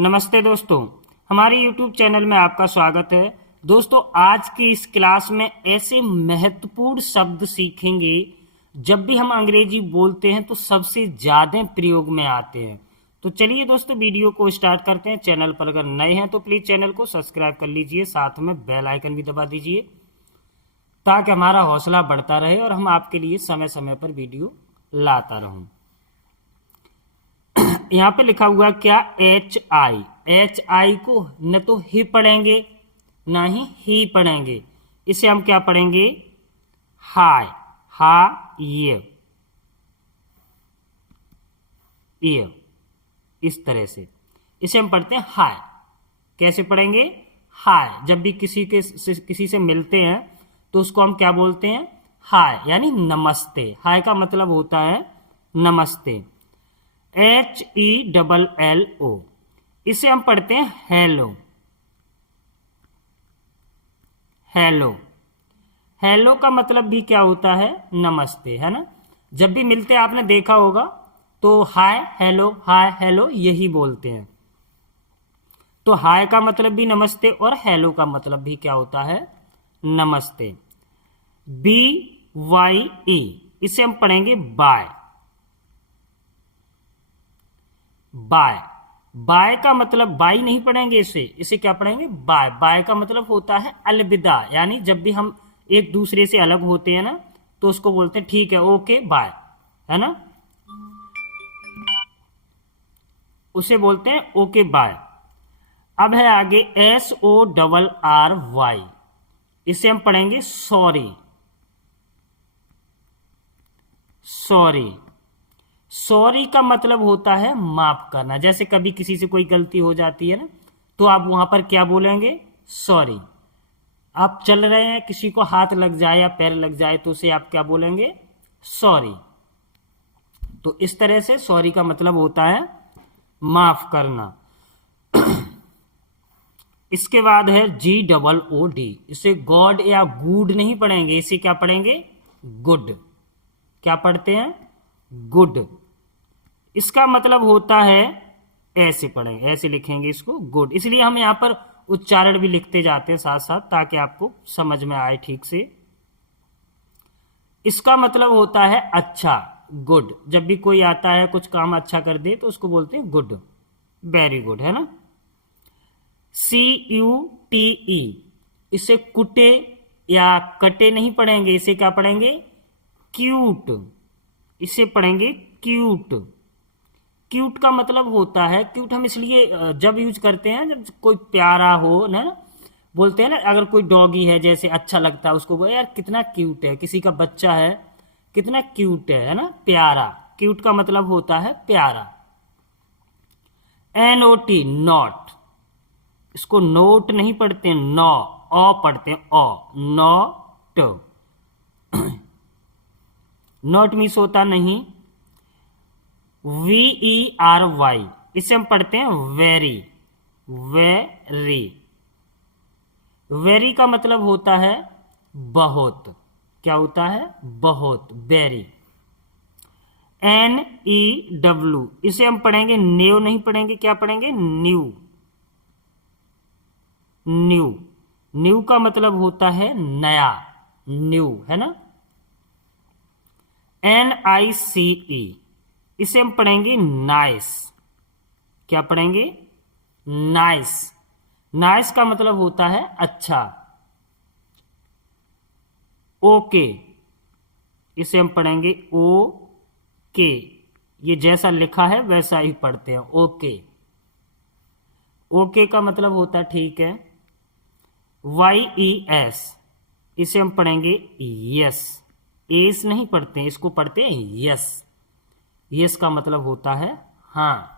नमस्ते दोस्तों, हमारे YouTube चैनल में आपका स्वागत है। दोस्तों, आज की इस क्लास में ऐसे महत्वपूर्ण शब्द सीखेंगे जब भी हम अंग्रेजी बोलते हैं तो सबसे ज़्यादा प्रयोग में आते हैं। तो चलिए दोस्तों, वीडियो को स्टार्ट करते हैं। चैनल पर अगर नए हैं तो प्लीज़ चैनल को सब्सक्राइब कर लीजिए, साथ में बेल आइकन भी दबा दीजिए ताकि हमारा हौसला बढ़ता रहे और हम आपके लिए समय समय पर वीडियो लाता रहूं। यहाँ पे लिखा हुआ क्या, HI को न तो ही पढ़ेंगे ना ही पढ़ेंगे, इसे हम क्या पढ़ेंगे, हाय, ये इस तरह से इसे हम पढ़ते हैं हाय। कैसे पढ़ेंगे, हाय। जब भी किसी से मिलते हैं तो उसको हम क्या बोलते हैं, हाय, यानी नमस्ते। हाय का मतलब होता है नमस्ते। HELLO, इसे हम पढ़ते हैं हेलो। हेलो का मतलब भी क्या होता है, नमस्ते, है ना। जब भी मिलते हैं आपने देखा होगा तो हाय हेलो यही बोलते हैं। तो हाय का मतलब भी नमस्ते और हेलो का मतलब भी क्या होता है, नमस्ते। BYE, इसे हम पढ़ेंगे बाय। बाय का मतलब बाय नहीं पढ़ेंगे, इसे क्या पढ़ेंगे, बाय। बाय का मतलब होता है अलविदा, यानी जब भी हम एक दूसरे से अलग होते हैं ना तो उसको बोलते हैं ठीक है, ओके बाय, है ना, उसे बोलते हैं ओके बाय। अब है आगे SORRY, इसे हम पढ़ेंगे सॉरी। सॉरी का मतलब होता है माफ करना। जैसे कभी किसी से कोई गलती हो जाती है ना तो आप वहां पर क्या बोलेंगे, सॉरी। आप चल रहे हैं, किसी को हाथ लग जाए या पैर लग जाए तो उसे आप क्या बोलेंगे, सॉरी। तो इस तरह से सॉरी का मतलब होता है माफ करना। इसके बाद है GOOD, इसे गॉड या गुड नहीं पढ़ेंगे, इसे क्या पढ़ेंगे, गुड। क्या पढ़ते हैं, गुड। इसका मतलब होता है, ऐसे पढ़ेंगे, ऐसे लिखेंगे इसको, गुड। इसलिए हम यहाँ पर उच्चारण भी लिखते जाते हैं साथ साथ ताकि आपको समझ में आए ठीक से। इसका मतलब होता है अच्छा, गुड। जब भी कोई आता है कुछ काम अच्छा कर दे तो उसको बोलते हैं गुड, वेरी गुड, है ना। CUTE, इसे कुटे या कटे नहीं पढ़ेंगे, इसे क्या पढ़ेंगे, क्यूट। इसे पढ़ेंगे क्यूट। क्यूट का मतलब होता है, क्यूट हम इसलिए जब यूज करते हैं जब कोई प्यारा हो ना, बोलते हैं ना, अगर कोई डॉगी है जैसे अच्छा लगता है उसको, बोले यार कितना क्यूट है, किसी का बच्चा है कितना क्यूट है ना, प्यारा। क्यूट का मतलब होता है प्यारा। NOT, नॉट, इसको नोट नहीं पढ़ते हैं, ओ पढ़ते हैं, नॉट। नॉट मीन्स होता नहीं। VERY, इसे हम पढ़ते हैं वेरी। वेरी का मतलब होता है बहुत। क्या होता है, बहुत, वेरी। NEW, इसे हम पढ़ेंगे न्यू नहीं पढ़ेंगे, क्या पढ़ेंगे, न्यू। न्यू का मतलब होता है नया, न्यू, है ना। NICE, इसे हम पढ़ेंगे नाइस। क्या पढ़ेंगे, नाइस। नाइस का मतलब होता है अच्छा। ओके, इसे हम पढ़ेंगे ओके। ये जैसा लिखा है वैसा ही पढ़ते हैं, ओके। ओके का मतलब होता है ठीक है। YES, इसे हम पढ़ेंगे यस। एस नहीं पढ़ते हैं, इसको पढ़ते हैं यस। यस का मतलब होता है हाँ।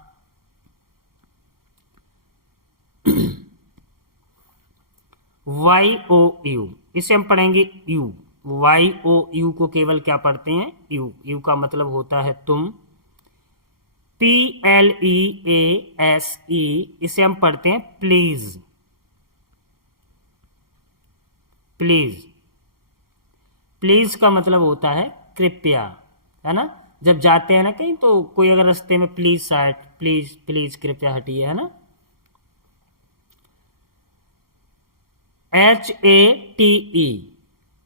YOU, इसे हम पढ़ेंगे यू। YOU को केवल क्या पढ़ते हैं, यू का मतलब होता है तुम। PLEASE, इसे हम पढ़ते हैं प्लीज। प्लीज का मतलब होता है कृपया, है ना। जब जाते हैं ना कहीं तो कोई अगर रास्ते में प्लीज साइड, प्लीज कृपया हटिए, है ना, HATE,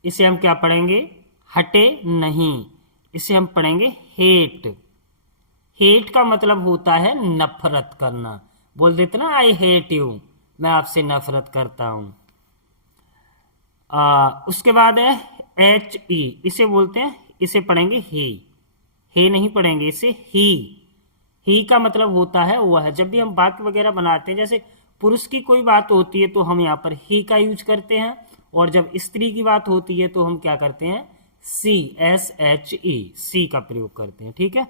इसे हम क्या पढ़ेंगे? हटे नहीं, इसे हम पढ़ेंगे हेट। हेट का मतलब होता है नफरत करना। बोल देते ना, आई हेट यू, मैं आपसे नफरत करता हूं। उसके बाद है HE, इसे बोलते हैं, इसे पढ़ेंगे हे नहीं पढ़ेंगे, इसे ही का मतलब होता है वह। जब भी हम वाक्य वगैरह बनाते हैं, जैसे पुरुष की कोई बात होती है तो हम यहाँ पर ही का यूज करते हैं, और जब स्त्री की बात होती है तो हम क्या करते हैं? SHE, सी का प्रयोग करते हैं। ठीक है।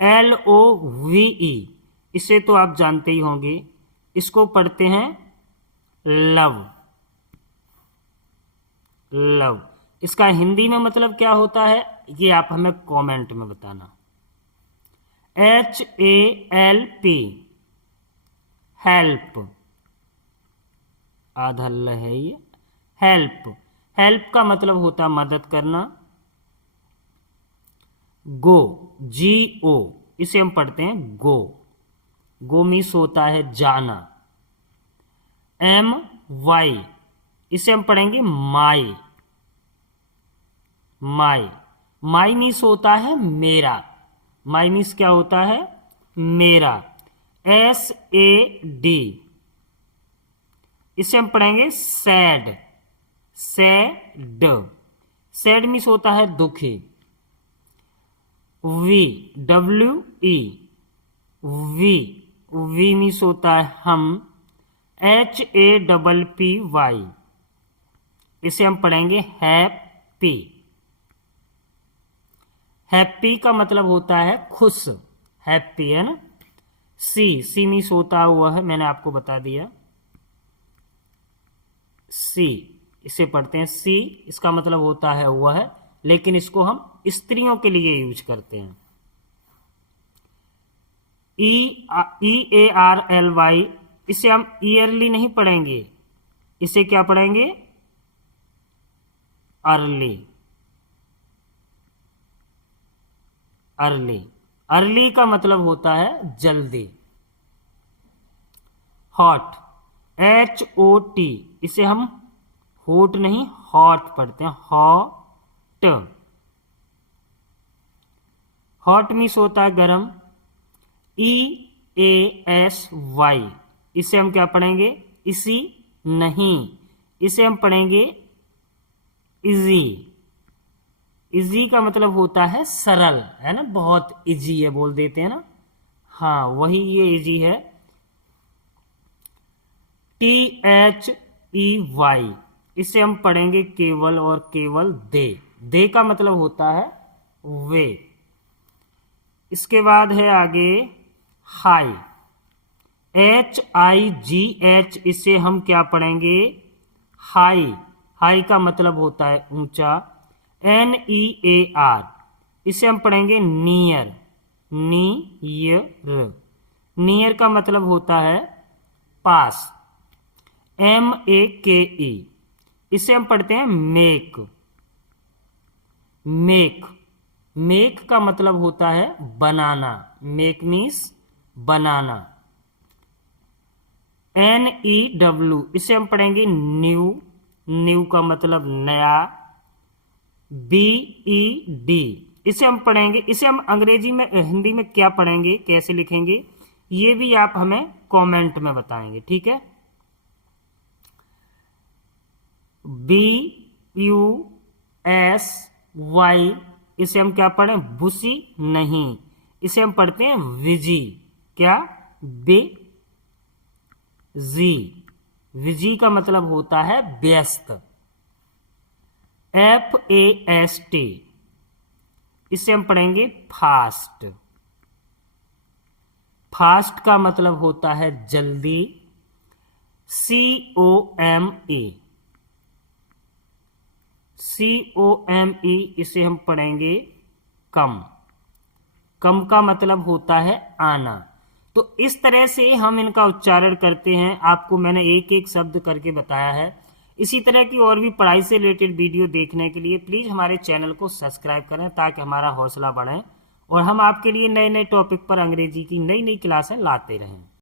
LOVE, इसे तो आप जानते ही होंगे, इसको पढ़ते हैं लव। लव, इसका हिंदी में मतलब क्या होता है, ये आप हमें कमेंट में बताना। HALP, हेल्प, आधा ल है ये, हेल्प। हेल्प का मतलब होता है मदद करना। गो, GO, इसे हम पढ़ते हैं गो। गो मीन्स होता है जाना। MY, इसे हम पढ़ेंगे माई। माई मीन्स होता है मेरा। माई मीन्स क्या होता है? मेरा। SAD, इसे हम पढ़ेंगे सैड। सैड मीन्स होता है दुखी। WE, वी मीन्स होता है हम। HAPPY, इसे हम पढ़ेंगे हैप्पी। हैप्पी का मतलब होता है खुश, हैप्पी है ना। सी मीन्स होता हुआ है, मैंने आपको बता दिया। सी, इसे पढ़ते हैं सी, इसका मतलब होता है वह, लेकिन इसको हम स्त्रियों के लिए यूज करते हैं। EARLY, इसे हम ईयरली नहीं पढ़ेंगे, इसे क्या पढ़ेंगे? अर्ली। अर्ली का मतलब होता है जल्दी। हॉट, HOT, इसे हम होट नहीं हॉट पढ़ते हैं, हॉट। हॉट मीन्स होता है गरम। EASY, इसे हम क्या पढ़ेंगे? इसी नहीं, इसे हम पढ़ेंगे इजी। इजी का मतलब होता है सरल, है ना, बहुत इजी है, बोल देते हैं ना, हाँ वही ये इजी है। THEY, इसे हम पढ़ेंगे केवल और केवल दे का मतलब होता है वे। इसके बाद है आगे हाई, HIGH, इसे हम क्या पढ़ेंगे? हाई का मतलब होता है ऊंचा। NEAR, इसे हम पढ़ेंगे नियर। नियर का मतलब होता है पास। MAKE, इसे हम पढ़ते हैं मेक। मेक का मतलब होता है बनाना। मेक मीन्स बनाना। NEW, इसे हम पढ़ेंगे न्यू का मतलब नया। BED, इसे हम पढ़ेंगे, इसे हम अंग्रेजी में हिंदी में क्या पढ़ेंगे, कैसे लिखेंगे, ये भी आप हमें कमेंट में बताएंगे। ठीक है। BUSY, इसे हम क्या पढ़ें? बुसी नहीं, इसे हम पढ़ते हैं विजी। क्या? विजी का मतलब होता है व्यस्त। FAST, इसे हम पढ़ेंगे फास्ट। फास्ट का मतलब होता है जल्दी। COME, इसे हम पढ़ेंगे कम। कम का मतलब होता है आना। तो इस तरह से हम इनका उच्चारण करते हैं। आपको मैंने एक एक शब्द करके बताया है। इसी तरह की और भी पढ़ाई से रिलेटेड वीडियो देखने के लिए प्लीज़ हमारे चैनल को सब्सक्राइब करें, ताकि हमारा हौसला बढ़े और हम आपके लिए नए नए टॉपिक पर अंग्रेजी की नई नई क्लासें लाते रहें।